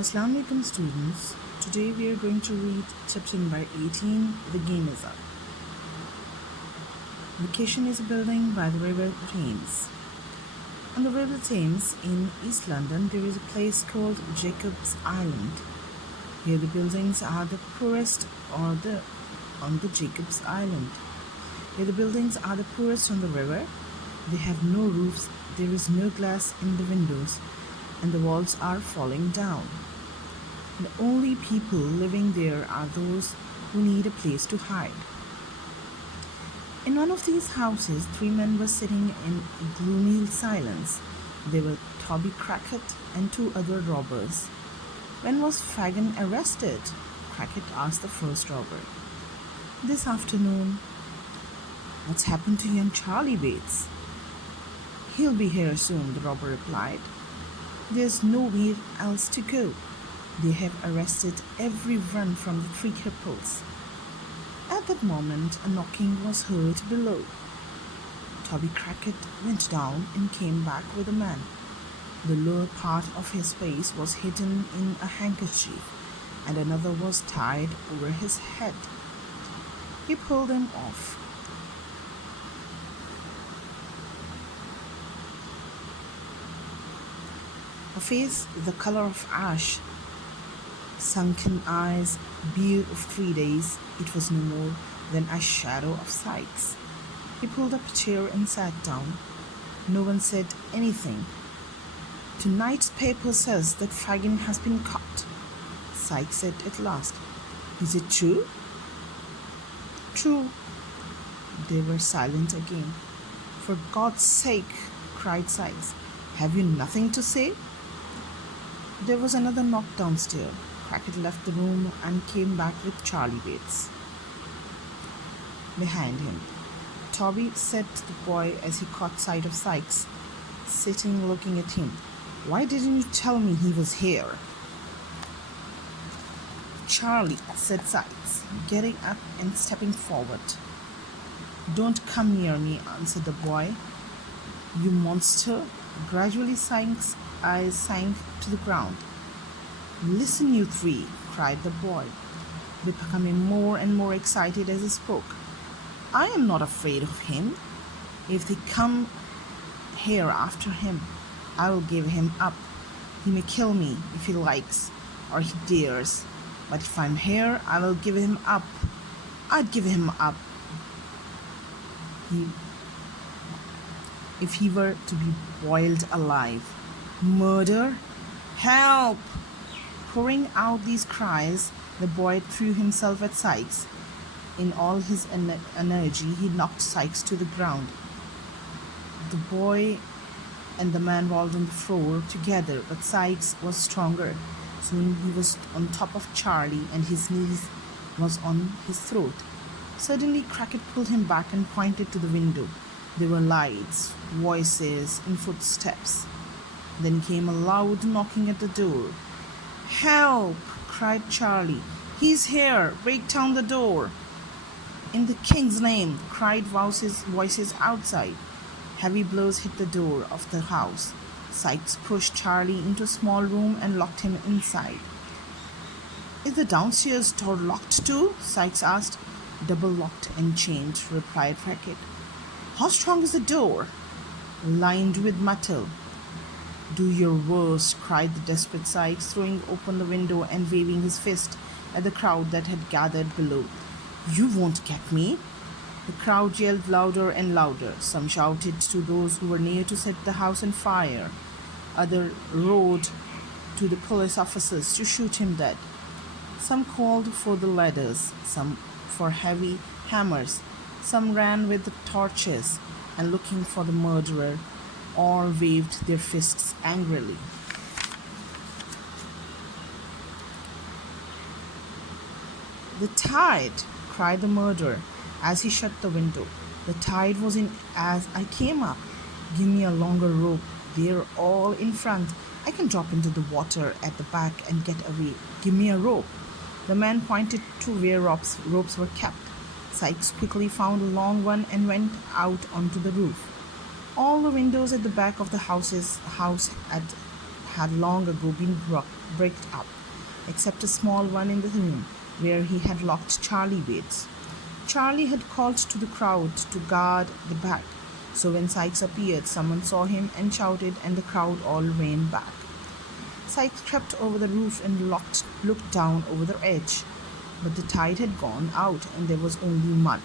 Assalamu alaikum students. Today we are going to read chapter number 18, The Game is Up. Location is a building by the River Thames. On the River Thames in East London, there is a place called Jacob's Island. Here the buildings are the poorest on the Jacob's Island. Here the buildings are the poorest on the river. They have no roofs, there is no glass in the windows, and the walls are falling down. The only people living there are those who need a place to hide. In one of these houses, three men were sitting in gloomy silence. They were Toby Crackit and two other robbers. When was Fagin arrested? Crackit asked the first robber. This afternoon. What's happened to young Charlie Bates? He'll be here soon, the robber replied. There's nowhere else to go. They have arrested everyone from the three cripples. At that moment, a knocking was heard below. Toby Crackit went down and came back with a man. The lower part of his face was hidden in a handkerchief, and another was tied over his head. He pulled him off. A face the color of ash, sunken eyes, beard of 3 days, it was no more than a shadow of Sykes. He pulled up a chair and sat down. No one said anything. Tonight's paper says that Fagin has been caught, Sykes said at last. Is it true? True. They were silent again. For God's sake, cried Sykes, have you nothing to say? There was another knock downstairs. Crackit left the room and came back with Charlie Bates. Behind him, Toby said to the boy as he caught sight of Sykes, sitting looking at him, Why didn't you tell me he was here? Charlie, said Sykes, getting up and stepping forward. Don't come near me, answered the boy. You monster. Gradually Sykes' eyes sank to the ground. Listen, you three, cried the boy, becoming more and more excited as he spoke. I am not afraid of him. If they come here after him, I will give him up. He may kill me if he likes, or he dares. But if I'm here, I will give him up. I'd give him up. If he were to be boiled alive. Murder? Help! Pouring out these cries, the boy threw himself at Sykes. In all his energy, he knocked Sykes to the ground. The boy and the man rolled on the floor together, but Sykes was stronger. Soon he was on top of Charlie, and his knees was on his throat. Suddenly, Crackit pulled him back and pointed to the window. There were lights, voices, and footsteps. Then came a loud knocking at the door. Help! Cried Charlie. He's here! Break down the door! In the king's name! Cried voices outside. Heavy blows hit the door of the house. Sykes pushed Charlie into a small room and locked him inside. Is the downstairs door locked too? Sykes asked. Double locked and chained, replied Crackit. How strong is the door? Lined with metal. Do your worst, cried the desperate Sykes, throwing open the window and waving his fist at the crowd that had gathered below. You won't get me. The crowd yelled louder and louder. Some shouted to those who were near to set the house on fire. Others roared to the police officers to shoot him dead. Some called for the ladders, some for heavy hammers. Some ran with the torches and looking for the murderer. All waved their fists angrily. The tide, cried the murderer as he shut the window. The tide was in as I came up. Give me a longer rope. They're all in front. I can drop into the water at the back and get away. Give me a rope. The man pointed to where ropes were kept. Sykes quickly found a long one and went out onto the roof. All the windows at the back of the house had long ago been bricked up, except a small one in the room where he had locked Charlie Bates. Charlie had called to the crowd to guard the back, so when Sykes appeared, someone saw him and shouted, and the crowd all ran back. Sykes crept over the roof and looked down over the edge, but the tide had gone out and there was only mud.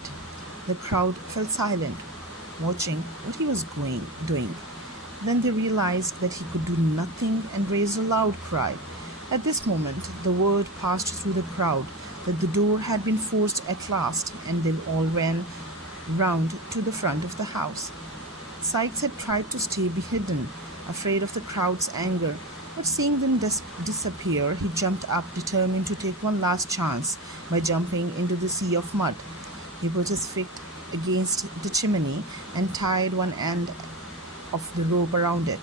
The crowd fell silent, watching what he was doing. Then they realized that he could do nothing and raised a loud cry. At this moment, the word passed through the crowd that the door had been forced at last, and they all ran round to the front of the house. Sykes had tried to stay hidden, afraid of the crowd's anger, but seeing them disappear, he jumped up, determined to take one last chance by jumping into the sea of mud. He put his feet against the chimney and tied one end of the rope around it.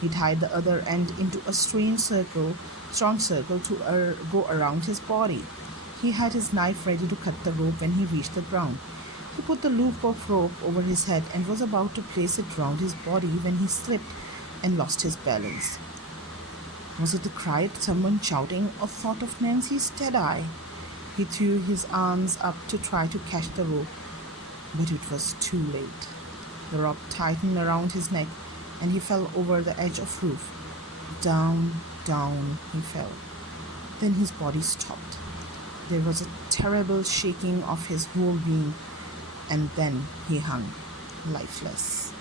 He tied the other end into a strong circle to go around his body. He had his knife ready to cut the rope when he reached the ground. He put the loop of rope over his head and was about to place it round his body when he slipped and lost his balance. Was it the cry of someone shouting, or thought of Nancy's dead eye? He threw his arms up to try to catch the rope, but it was too late. The rope tightened around his neck, and he fell over the edge of roof. Down, down he fell. Then his body stopped. There was a terrible shaking of his whole being, and then he hung lifeless.